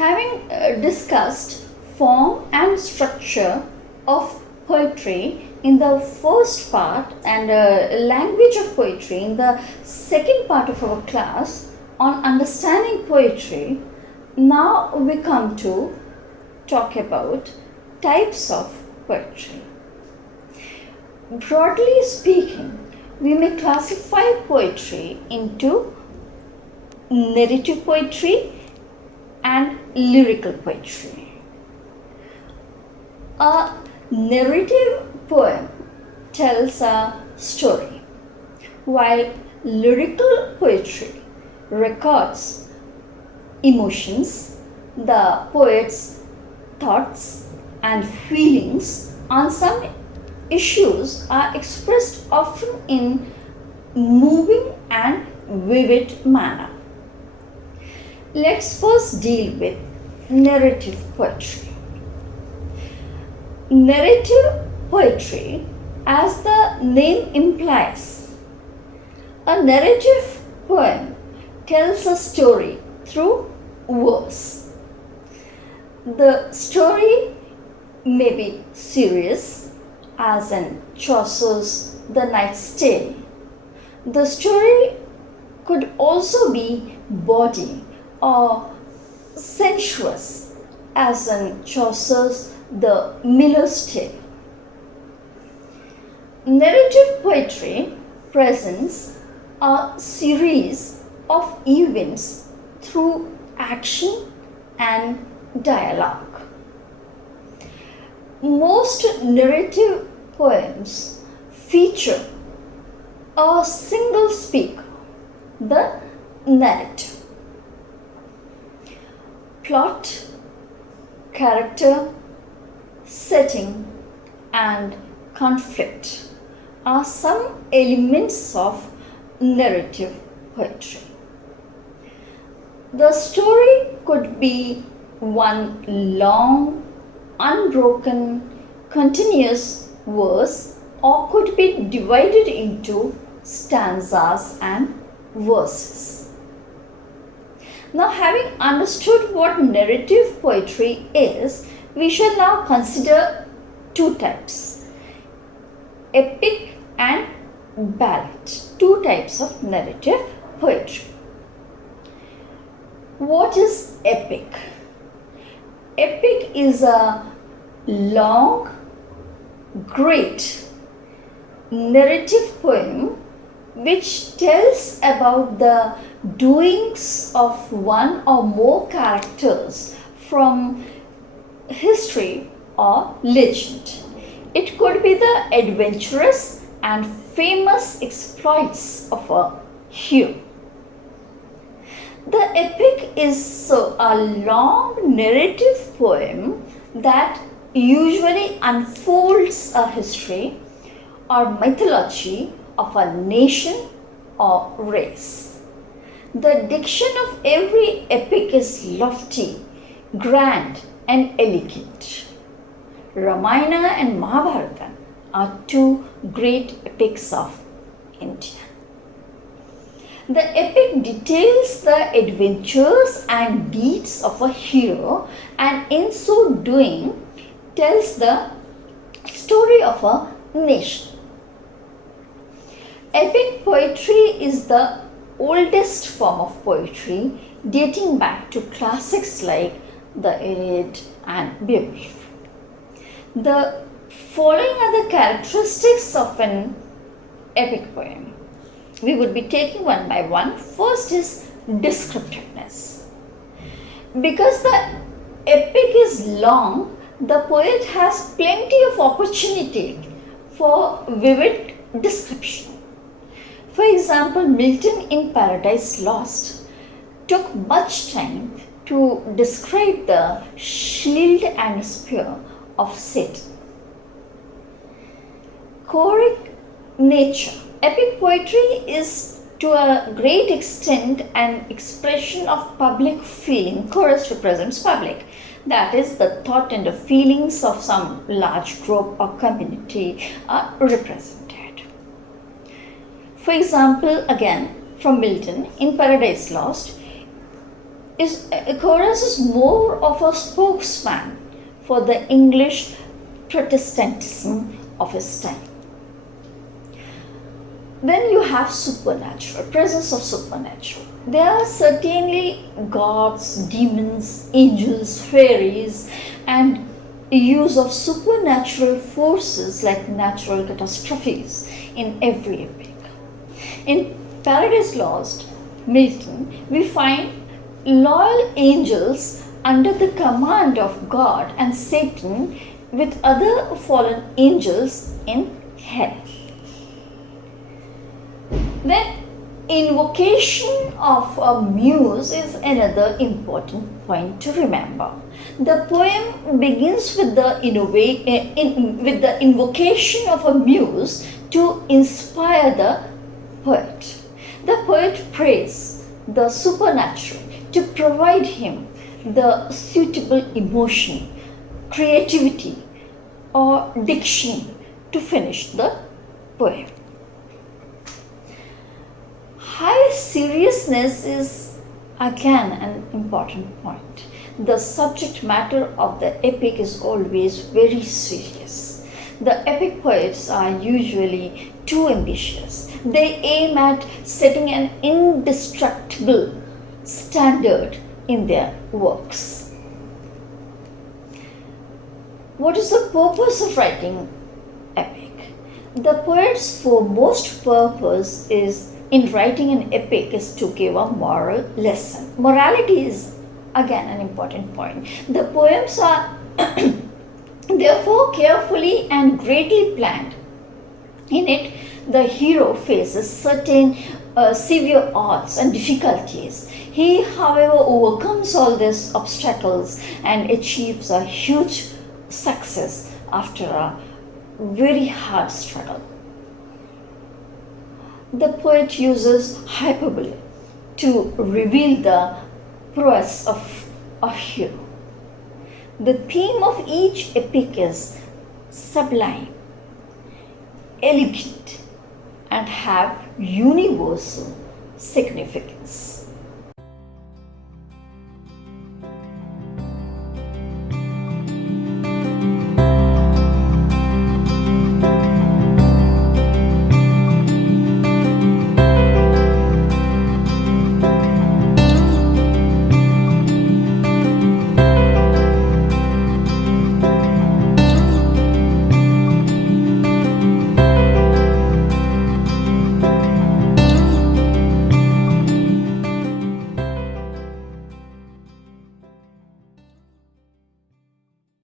Having discussed form and structure of poetry in the first part and language of poetry in the second part of our class on understanding poetry, now we come to talk about types of poetry. Broadly speaking, we may classify poetry into narrative poetry and lyrical poetry. A narrative poem tells a story, while lyrical poetry records emotions, the poet's thoughts and feelings on some issues are expressed often in moving and vivid manner. Let's first deal with narrative poetry. Narrative poetry, as the name implies, a narrative poem tells a story through verse. The story may be serious, as in Chaucer's The Knight's Tale. The story could also be bawdy or sensuous, as in Chaucer's The Miller's Tale. Narrative poetry presents a series of events through action and dialogue. Most narrative poems feature a single speaker, the narrator. Plot, character, setting, and conflict are some elements of narrative poetry. The story could be one long, unbroken, continuous verse, or could be divided into stanzas and verses. Now, having understood what narrative poetry is, we shall now consider two types, epic and ballad, two types of narrative poetry. What is epic? Epic is a long, great narrative poem which tells about the doings of one or more characters from history or legend. It could be the adventurous and famous exploits of a hero. The epic is a long narrative poem that usually unfolds a history or mythology of a nation or race. The diction of every epic is lofty, grand, and elegant. Ramayana and Mahabharata are two great epics of India. The epic details the adventures and deeds of a hero, and in so doing tells the story of a nation. Epic poetry is the oldest form of poetry, dating back to classics like the Iliad and Beowulf. The following are the characteristics of an epic poem. We would be taking one by one. First is descriptiveness. Because the epic is long, the poet has plenty of opportunity for vivid description. For example, Milton in Paradise Lost took much time to describe the shield and spear of Satan. Choric nature. Epic poetry is to a great extent an expression of public feeling. Chorus represents public. That is, the thought and the feelings of some large group or community are represented. For example, again from Milton in Paradise Lost, Chorus is more of a spokesman for the English Protestantism of his time. Then you have supernatural, presence of supernatural. There are certainly gods, demons, angels, fairies, and use of supernatural forces like natural catastrophes in every epic. In Paradise Lost, Milton, we find loyal angels under the command of God and Satan with other fallen angels in hell. Then invocation of a muse is another important point to remember. The poem begins with the invocation of a muse to inspire the poet. The poet prays the supernatural to provide him the suitable emotion, creativity, or diction to finish the poem. High seriousness is again an important point. The subject matter of the epic is always very serious. The epic poets are usually too ambitious. They aim at setting an indestructible standard in their works. What is the purpose of writing epic? The poet's foremost purpose in writing an epic is to give a moral lesson. Morality is again an important point. The poems are therefore carefully and greatly planned. In it, the hero faces certain severe odds and difficulties. He, however, overcomes all these obstacles and achieves a huge success after a very hard struggle. The poet uses hyperbole to reveal the prowess of a hero. The theme of each epic is sublime, elegant, and have universal significance.